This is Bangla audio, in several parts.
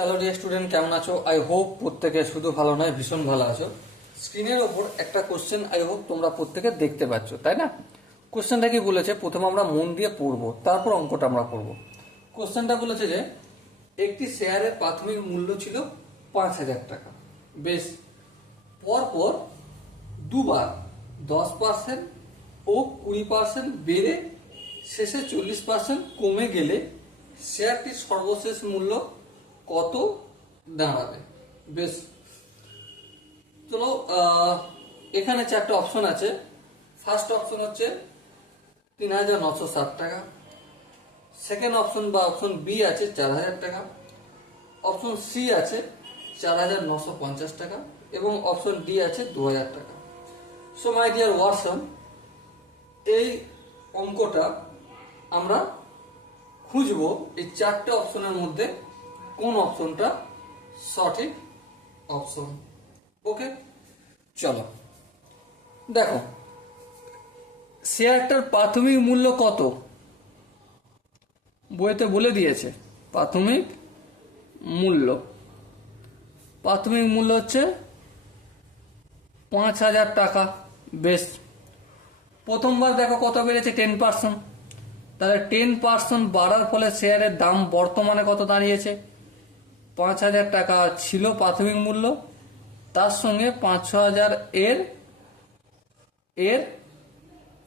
হ্যালো ডিয়ার স্টুডেন্ট, কেমন আছো? আই হোপ প্রত্যেকে শুধু ভালো নয়, ভীষণ ভালো আছো। স্ক্রিনের ওপর একটা কোশ্চেন আই হোপ তোমরা প্রত্যেকে দেখতে পাচ্ছ, তাই না? কোশ্চেনটা কি বলেছে, প্রথমে আমরা মন দিয়ে পড়বো, তারপর অঙ্কটা আমরা করবো। কোশ্চেনটা বলেছে যে একটি শেয়ারের প্রাথমিক মূল্য ছিল 5,000 টাকা। বেশ, পরপর দুবার 10% ও 20% বেড়ে শেষে 40% কমে গেলে শেয়ারটির সর্বশেষ মূল্য কত দাঁড়াবে? বেশ, চলো এখানে চারটে অপশন আছে। ফার্স্ট অপশন হচ্ছে 3,960 টাকা। সেকেন্ড অপশন বা অপশন বি আছে 4,000 টাকা। অপশন সি আছে 4,950 টাকা এবং অপশন ডি আছে 2,000 টাকা। সো মাই ডিয়ার ওয়াটসন, এই অঙ্কটা আমরা খুঁজবো এই চারটে অপশনের মধ্যে কোন অপশনটা সঠিক অপশন। ওকে, চলো দেখো শেয়ারটার প্রাথমিক মূল্য কত, বইতে বলে দিয়েছে। প্রাথমিক মূল্য হচ্ছে 5,000 টাকা। বেশ, প্রথমবার দেখো কত বেড়েছে, 10%। তাহলে 10% বাড়ার ফলে শেয়ারের দাম বর্তমানে কত দাঁড়িয়েছে? 5,000 টাকা ছিল প্রাথমিক মূল্য, তার সঙ্গে 5,000 এর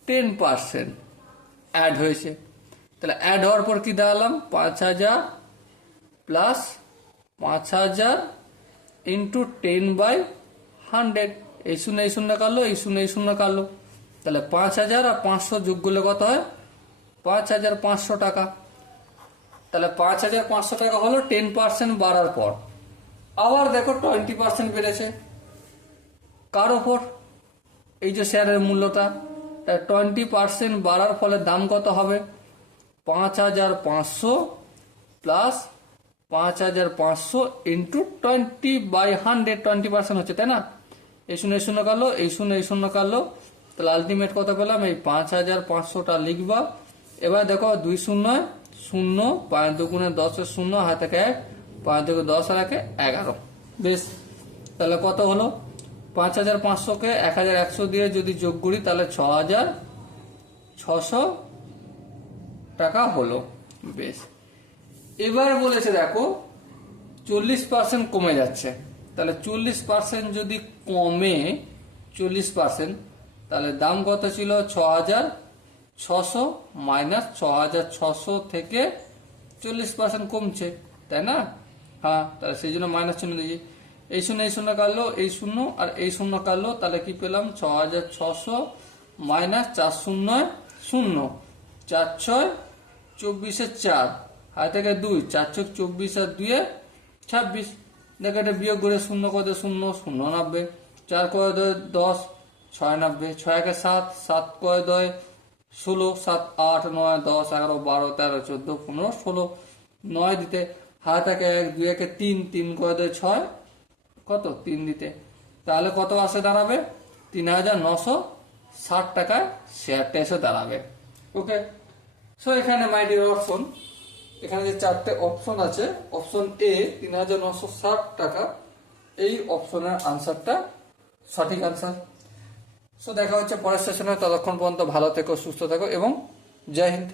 10% অ্যাড হয়েছে। তাহলে অ্যাড হওয়ার পর কি দাঁড়ালাম? 5,000 প্লাস 5,000 ইন্টু 10/100। এই শূন্য কাটলো, এই শূন্য কাটলো। তাহলে 5,000 আর 500 যোগ করলে কত হয়? 5,500 টাকা। তাহলে 5,500 টাকা হলো 10% বাড়ার পর। আবার দেখো 20% বেড়েছে। কার ওপর? এই যে শেয়ারের মূল্যটা, 20% বাড়ার ফলে দাম কত হবে? 5,500 প্লাস 5,500 ইন্টু 20/100। 20% হচ্ছে, তাই না? এই শূন্য কাটলো, এই শূন্য কাটলো। তাহলে আলটিমেট কত পেলাম? এই 5,500টা লিখবা। এবার দেখো 2 শূন্য 0, 5 দুগুণে 10 শূন্য, হাত থেকে 1, 5 দুগুণে 10 আর 1 11। বেশ, তাহলে কত হলো? 5,500কে 1,100 দিয়ে যদি যোগ করি তাহলে 6,600 টাকা হলো। বেশ, এবার বলেছে দেখো 40% কমে যাচ্ছে। তাহলে 40% যদি কমে 40%, তাহলে দাম কত ছিল? 6,600 মাইনাস 6,600 থেকে 40% কমছে, তাই না? হ্যাঁ, তাহলে সেই জন্য মাইনাস চিহ্ন দিয়েছি। এই শূন্য কাটলো, এই শূন্য আর এই শূন্য কাটলো। তাহলে কি পেলাম? 6,600 মাইনাস 4 শূন্য 0, 4 6 24 4, হাত থেকে 2, 4 6 24 আর 2 26। দেখো এটা বিয়োগ করে 0 করে 0 0 90, 4 করে 10 6 90, 6 1 7, 7 করে 2 16, 7 8 9 10 11 12 13 14 15 16, 9 দিতে, হাত থেকে 1 2 1 3, 3 করে 2 6, কত 3 দিতে। তাহলে কত আসে দাঁড়াবে? 3,960 টাকায় শেয়ারটা এসে দাঁড়াবে। ওকে, সো এখানে মাই ডিয়ার অপশন, এখানে যে চারটে অপশন আছে, অপশন এ 3,960 টাকা, এই অপশনের আনসারটা সঠিক আনসার। সো দেখা হচ্ছে পরের সেশনে। ততক্ষণ পর্যন্ত ভালো থেকো, সুস্থ থেকো এবং জয় হিন্দ।